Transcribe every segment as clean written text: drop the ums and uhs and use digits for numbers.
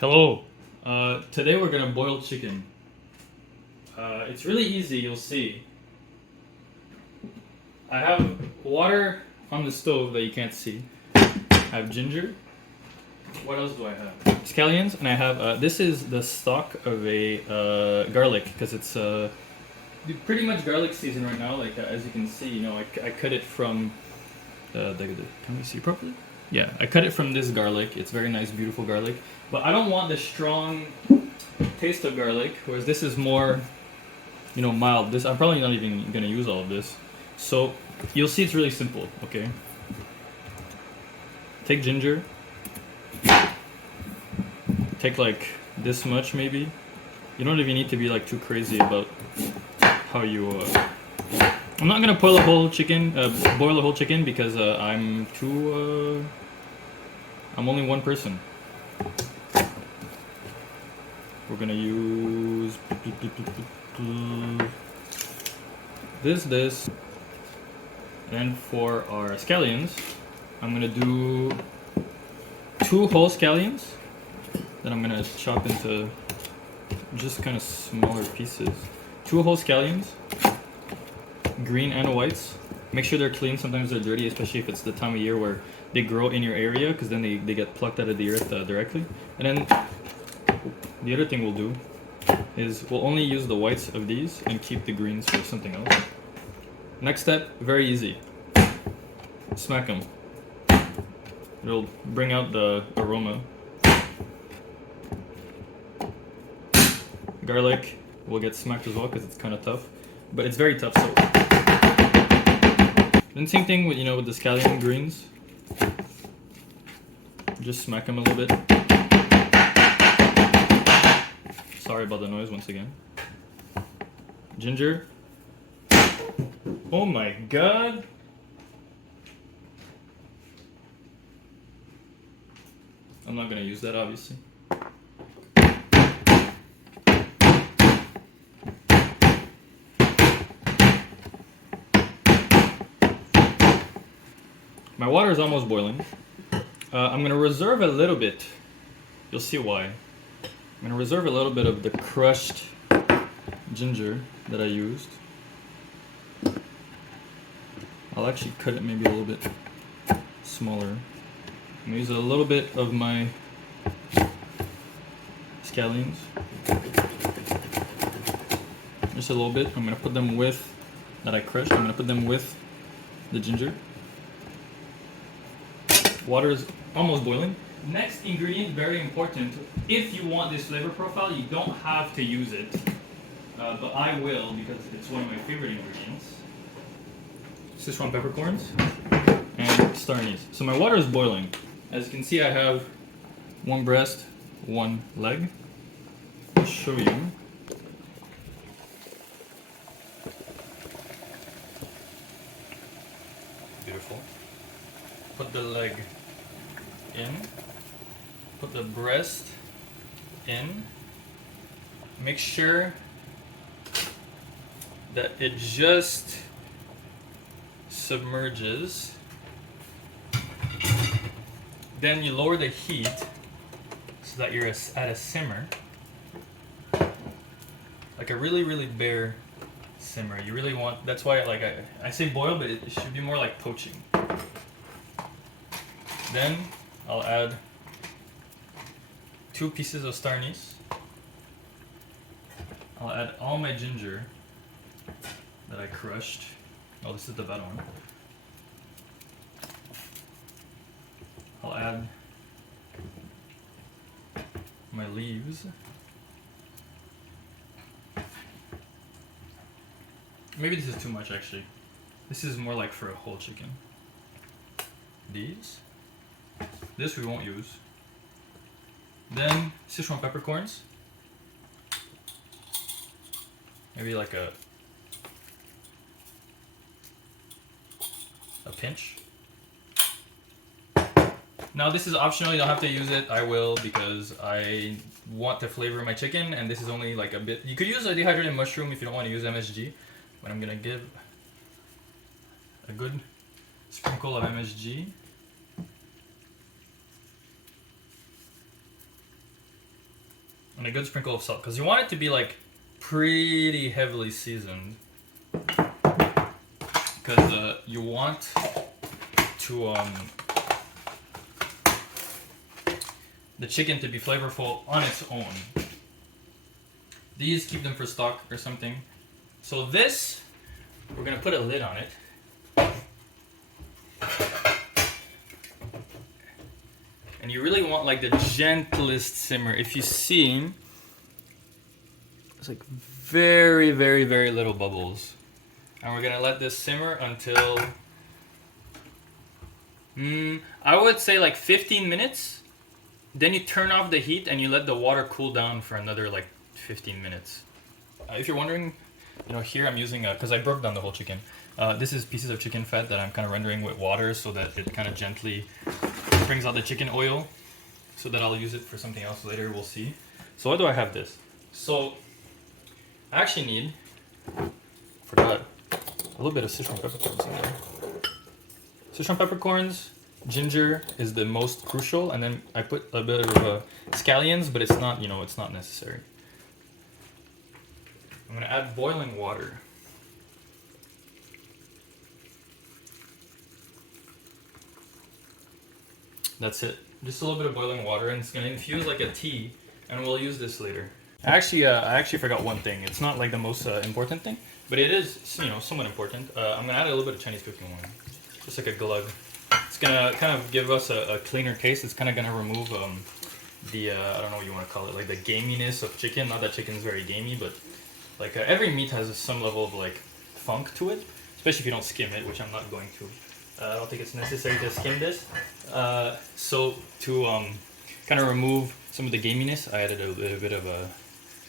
Hello. Today we're gonna boil chicken. It's really easy, you'll see. I have water on the stove that you can't see. I have ginger. What else do I have? Scallions, and I have, this is the stock of a garlic, because it's pretty much garlic season right now. Like, as you can see, you know, I cut it from, can we see properly? Yeah, I cut it from this garlic. It's very nice, beautiful garlic. But I don't want the strong taste of garlic, whereas this is more, you know, mild. I'm probably not even gonna use all of this. So you'll see it's really simple, okay? Take ginger. Take like this much maybe. You don't even need to be like too crazy about how you I'm not gonna boil a whole chicken because I'm only one person. We're gonna use this, and for our scallions, I'm gonna do 2 whole scallions that I'm gonna chop into just kind of smaller pieces. 2 whole scallions, green and whites. Make sure they're clean. Sometimes they're dirty, especially if it's the time of year where they grow in your area, because then they get plucked out of the earth directly. And then the other thing we'll do is we'll only use the whites of these and keep the greens for something else. Next step, very easy. Smack them. It'll bring out the aroma. Garlic will get smacked as well because it's kind of tough, but it's very tough. So then same thing with, you know, with the scallion greens. Just smack them a little bit. Sorry about the noise once again. Ginger. Oh my god. I'm not gonna use that, obviously. My water is almost boiling. I'm gonna reserve a little bit. You'll see why. I'm gonna reserve a little bit of the crushed ginger that I used. I'll actually cut it maybe a little bit smaller. I'm gonna use a little bit of my scallions. Just a little bit. I'm gonna put them with, that I crushed, I'm gonna put them with the ginger. Water is almost boiling. Next ingredient, very important. If you want this flavor profile, you don't have to use it, but I will because it's one of my favorite ingredients. Sichuan Peppercorns and star anise. So my water is boiling. As you can see, I have 1 breast, 1 leg. I'll show you. Beautiful. Put the leg in. Put the breast in. Make sure that it just submerges. Then you lower the heat so that you're at a simmer. Like a really, really bare simmer. You really want, that's why like I say boil, but it should be more like poaching. Then I'll add 2 pieces of star anise. I'll add all my ginger that I crushed. Oh, this is the bad one. I'll add my leaves. Maybe this is too much actually. This is more like for a whole chicken. These. This we won't use. Then Sichuan peppercorns. Maybe like a pinch. Now this is optional, you don't have to use it. I will because I want to flavor my chicken, and this is only like a bit. You could use a dehydrated mushroom if you don't want to use MSG, but I'm gonna give a good sprinkle of MSG. And a good sprinkle of salt, because you want it to be like pretty heavily seasoned. Because you want to the chicken to be flavorful on its own. These keep them for stock or something. So this, we're gonna put a lid on it. And you really want like the gentlest simmer. If you see, it's like very, very, very little bubbles. And we're gonna let this simmer until, I would say like 15 minutes. Then you turn off the heat and you let the water cool down for another like 15 minutes. If you're wondering, you know, here I'm using, because I broke down the whole chicken. This is pieces of chicken fat that I'm kind of rendering with water so that it kind of gently brings out the chicken oil, so that I'll use it for something else later, we'll see. So why do I have this? So I actually need, forgot, a little bit of Sichuan peppercorns in there. Sichuan peppercorns, ginger is the most crucial, and then I put a bit of scallions, but it's not, you know, it's not necessary. I'm gonna add boiling water. That's it. Just a little bit of boiling water, and it's gonna infuse like a tea, and we'll use this later. I actually forgot one thing. It's not like the most important thing, but it is, you know, somewhat important. I'm gonna add a little bit of Chinese cooking oil, just like a glug. It's gonna kind of give us a cleaner taste. It's kind of gonna remove the I don't know what you want to call it, like the gaminess of chicken. Not that chicken is very gamey, but like every meat has some level of like funk to it, especially if you don't skim it, which I'm not going to. I don't think it's necessary to skim this. So to kind of remove some of the gaminess, I added a little bit of a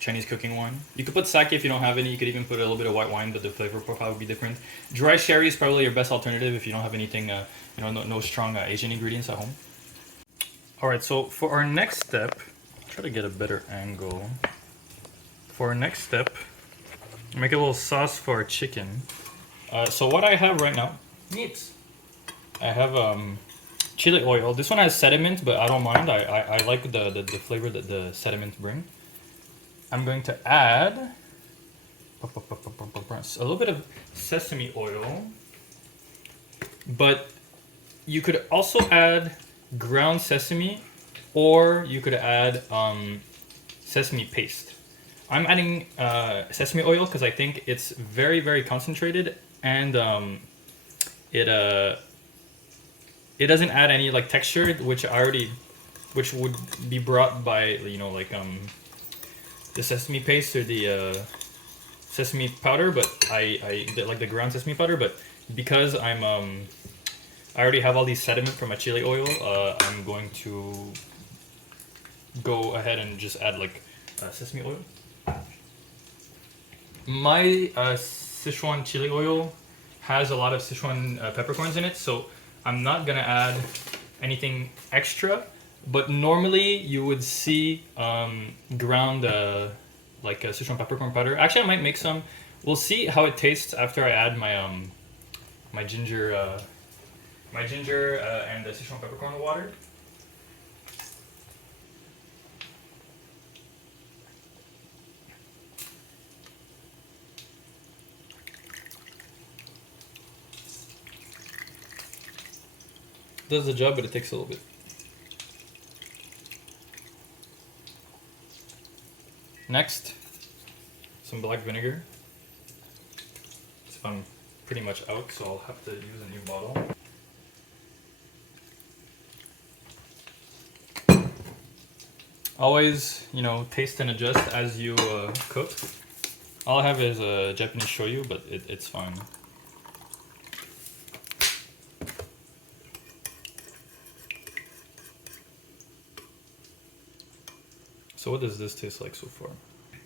Chinese cooking wine. You could put sake if you don't have any. You could even put a little bit of white wine, but the flavor profile would be different. Dry sherry is probably your best alternative if you don't have anything, you know, no strong Asian ingredients at home. All right, so for our next step, try to get a better angle. For our next step, make a little sauce for our chicken. So what I have right now, meats. I have chili oil. This one has sediment, but I don't mind. I like the flavor that the sediment bring. I'm going to add a little bit of sesame oil, but you could also add ground sesame, or you could add sesame paste. I'm adding sesame oil because I think it's very, very concentrated, and it doesn't add any like texture, which would be brought by, you know, like the sesame paste or the sesame powder, but I like the ground sesame powder. But because I already have all these sediment from my chili oil, I'm going to go ahead and just add like sesame oil. My Sichuan chili oil has a lot of Sichuan peppercorns in it, so I'm not gonna add anything extra. But normally you would see ground like Sichuan peppercorn powder. Actually, I might make some. We'll see how it tastes after I add my my ginger and the Sichuan peppercorn water. Does the job, but it takes a little bit. Next, some black vinegar. So I'm pretty much out, so I'll have to use a new bottle. Always, you know, taste and adjust as you cook. All I have is a Japanese shoyu, but it's fine. So what does this taste like so far?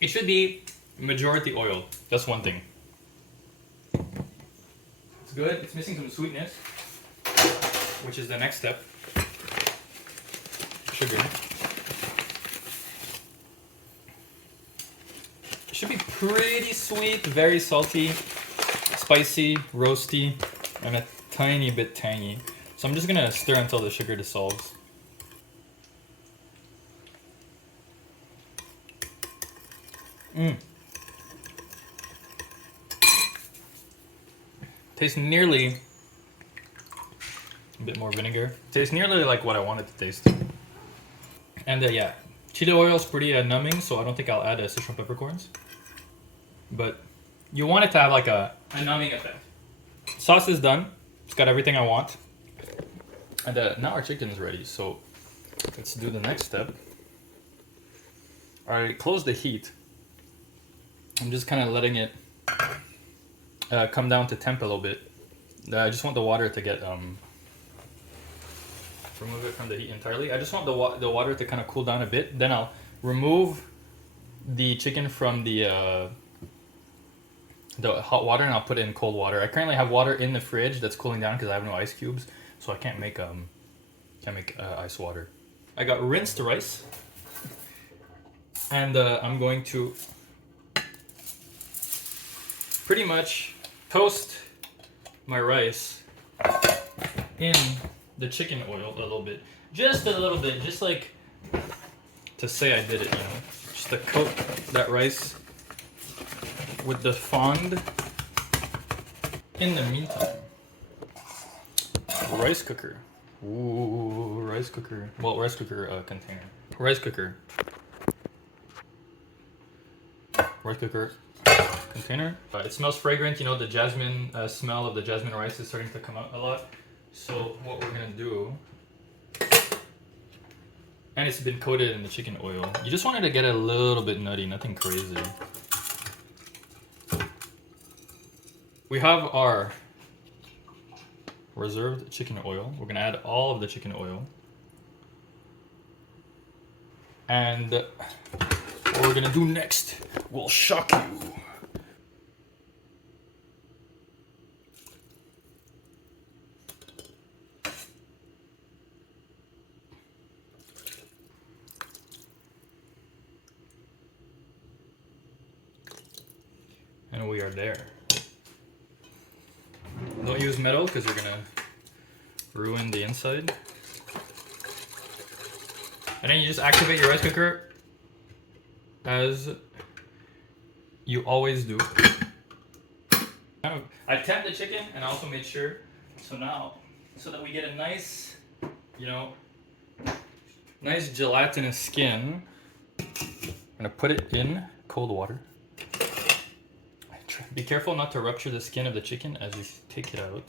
It should be majority oil. That's one thing. It's good. It's missing some sweetness, which is the next step. Sugar. It should be pretty sweet, very salty, spicy, roasty, and a tiny bit tangy. So I'm just gonna stir until the sugar dissolves. Tastes nearly a bit more vinegar. Tastes nearly like what I want it to taste. And yeah, chili oil is pretty numbing, so I don't think I'll add Sichuan peppercorns. But you want it to have like a numbing effect. Sauce is done. It's got everything I want. And now our chicken is ready, so let's do the next step. I close the heat. I'm just kind of letting it come down to temp a little bit. I just want the water to get remove it from the heat entirely. I just want the water to kind of cool down a bit. Then I'll remove the chicken from the hot water and I'll put it in cold water. I currently have water in the fridge that's cooling down because I have no ice cubes, so I can't make ice water. I got rinsed rice, and I'm going to pretty much toast my rice in the chicken oil a little bit. Just a little bit, just like to say I did it, you know. Just to coat that rice with the fond. In the meantime, rice cooker. Ooh, rice cooker. Well, rice cooker container. Rice cooker. Rice cooker container. It smells fragrant, you know, the jasmine smell of the jasmine rice is starting to come out a lot. So what we're gonna do, and it's been coated in the chicken oil. You just want it to get a little bit nutty, nothing crazy. We have our reserved chicken oil. We're gonna add all of the chicken oil. And what we're gonna do next will shock you. And we are there. Don't use metal because you're gonna ruin the inside. And then you just activate your rice cooker as you always do. I tapped the chicken and I also made sure, so that we get a nice, you know, nice gelatinous skin. I'm gonna put it in cold water. Be careful not to rupture the skin of the chicken as you take it out,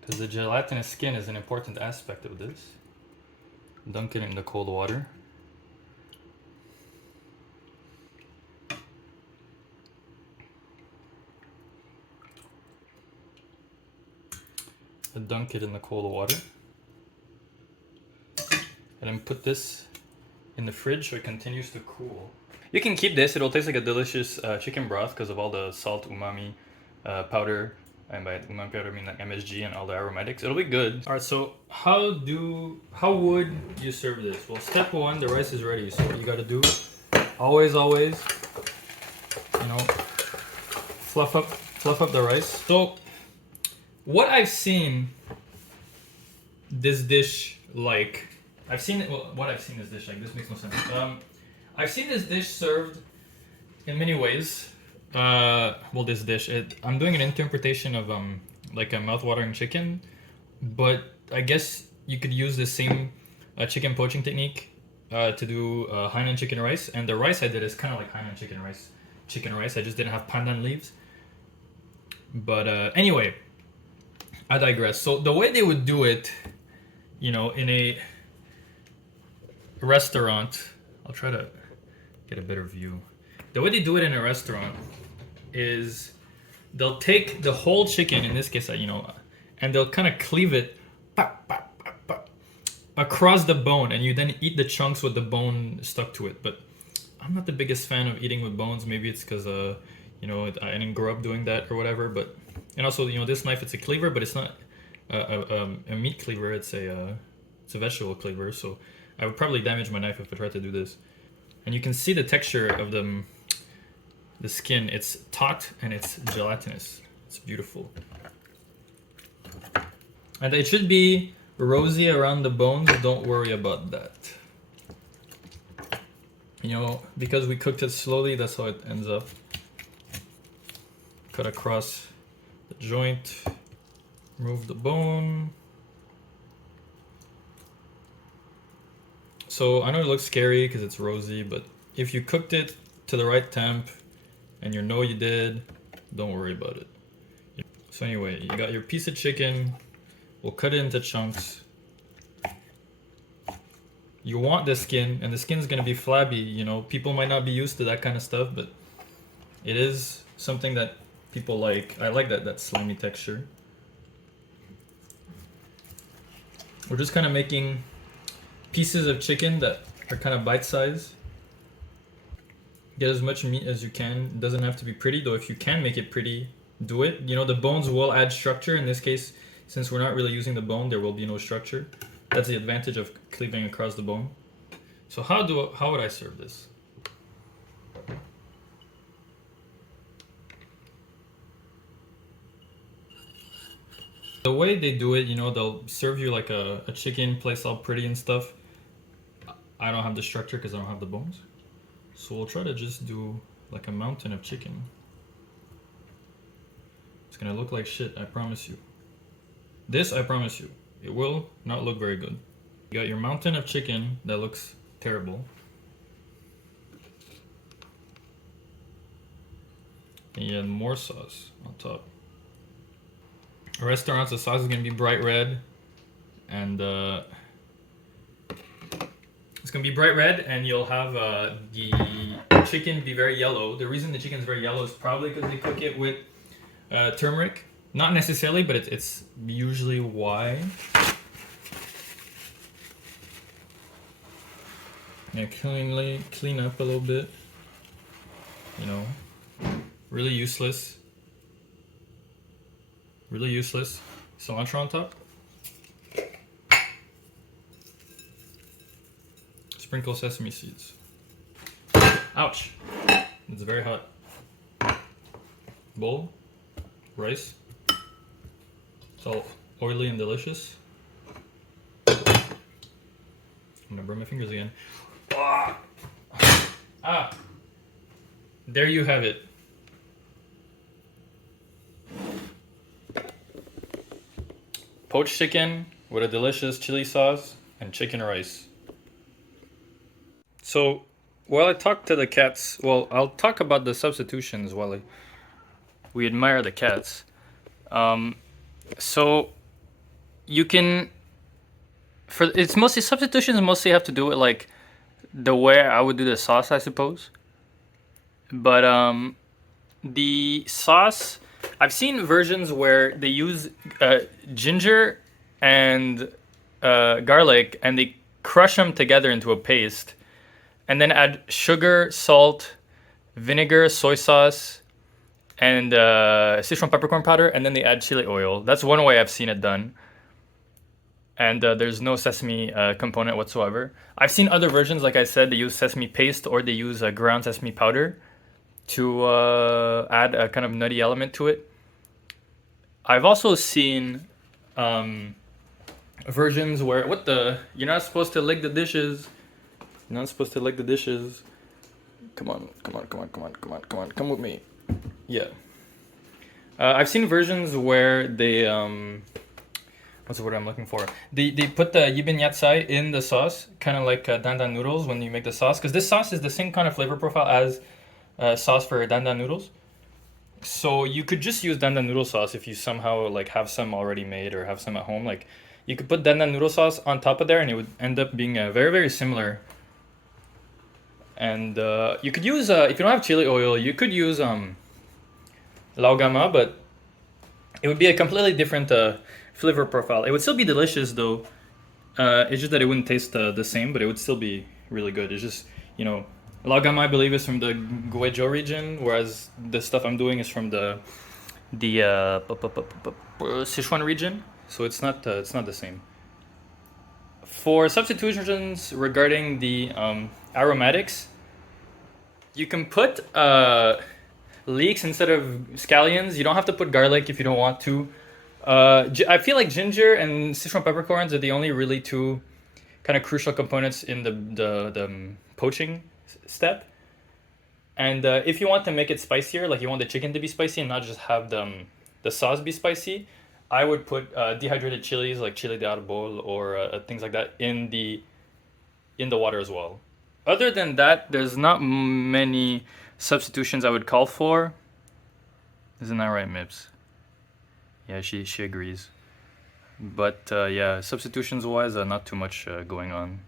because the gelatinous skin is an important aspect of this. Dunk it in the cold water. Dunk it in the cold water. And then put this in the fridge so it continues to cool. You can keep this, it'll taste like a delicious chicken broth because of all the salt, umami powder, and by umami powder I mean like MSG and all the aromatics. It'll be good. Alright, so how would you serve this? Well, step one, the rice is ready. So what you gotta do, always, you know, fluff up the rice. So what I've seen this dish like, this makes no sense. I've seen this dish served in many ways. Well, this dish, I'm doing an interpretation of like a mouth-watering chicken, but I guess you could use the same chicken poaching technique to do Hainan chicken rice. And the rice I did is kind of like Hainan chicken rice. I just didn't have pandan leaves. But anyway, I digress. So the way they would do it, you know, in a restaurant, I'll try to get a better view. The way they do it in a restaurant is they'll take the whole chicken, in this case, you know, and they'll kind of cleave it across the bone, and you then eat the chunks with the bone stuck to it. But I'm not the biggest fan of eating with bones. Maybe it's because you know, I didn't grow up doing that or whatever. But and also, you know, this knife, it's a cleaver, but it's not a meat cleaver. It's a vegetable cleaver. So I would probably damage my knife if I tried to do this. And you can see the texture of the skin. It's taut and it's gelatinous. It's beautiful. And it should be rosy around the bones. Don't worry about that. You know, because we cooked it slowly, that's how it ends up. Cut across the joint, remove the bone. So I know it looks scary because it's rosy, but if you cooked it to the right temp and you know you did, don't worry about it. So anyway, you got your piece of chicken. We'll cut it into chunks. You want the skin, and the skin's gonna be flabby. You know, people might not be used to that kind of stuff, but it is something that people like. I like that slimy texture. We're just kind of making pieces of chicken that are kind of bite-sized. Get as much meat as you can. It doesn't have to be pretty, though. If you can make it pretty, do it. You know, the bones will add structure. In this case, since we're not really using the bone, there will be no structure. That's the advantage of cleaving across the bone. So how would I serve this? The way they do it, you know, they'll serve you like a chicken placed all pretty and stuff. I don't have the structure because I don't have the bones. So we'll try to just do like a mountain of chicken. It's gonna look like shit, I promise you. This, I promise you, it will not look very good. You got your mountain of chicken that looks terrible. And you add more sauce on top. Restaurants, the sauce is gonna be bright red, and it's gonna be bright red, and you'll have the chicken be very yellow. The reason the chicken is very yellow is probably because they cook it with turmeric. Not necessarily, but it's usually why. Yeah, clean up a little bit. You know, really useless. Really useless. Cilantro on top. Sprinkle sesame seeds. Ouch! It's very hot. Bowl. Rice. It's all oily and delicious. I'm gonna burn my fingers again. Ah! There you have it. Poached chicken with a delicious chili sauce and chicken rice. So, while I talk to the cats, well, I'll talk about the substitutions while we admire the cats. So, you can, it's mostly, substitutions mostly have to do with like the way I would do the sauce, I suppose. But the sauce, I've seen versions where they use ginger and garlic and they crush them together into a paste and then add sugar, salt, vinegar, soy sauce, and Sichuan peppercorn powder, and then they add chili oil. That's one way I've seen it done. And there's no sesame component whatsoever. I've seen other versions, like I said, they use sesame paste or they use ground sesame powder to add a kind of nutty element to it. I've also seen versions where, you're not supposed to lick the dishes. You're not supposed to lick the dishes. Come on, come with me. Yeah. I've seen versions where they, what's the word I'm looking for? They put the yibin yatsai in the sauce, kind of like dandan noodles when you make the sauce. Because this sauce is the same kind of flavor profile as sauce for dandan noodles. So you could just use dandan noodle sauce if you somehow like have some already made or have some at home. Like you could put dandan noodle sauce on top of there and it would end up being very, very similar. And you could use, if you don't have chili oil, you could use laogama, but it would be a completely different flavor profile. It would still be delicious though. It's just that it wouldn't taste the same, but it would still be really good. It's just, you know, laogama I believe is from the Guizhou region, whereas the stuff I'm doing is from the Sichuan region. So it's not the same. For substitutions regarding the aromatics, you can put leeks instead of scallions. You don't have to put garlic if you don't want to. I feel like ginger and Sichuan peppercorns are the only really two kind of crucial components in the poaching step. And if you want to make it spicier, like you want the chicken to be spicy and not just have the sauce be spicy, I would put dehydrated chilies like chile de arbol or things like that in the water as well. Other than that, there's not many substitutions I would call for. Isn't that right, Mips? Yeah, she agrees. But yeah, substitutions wise, not too much going on.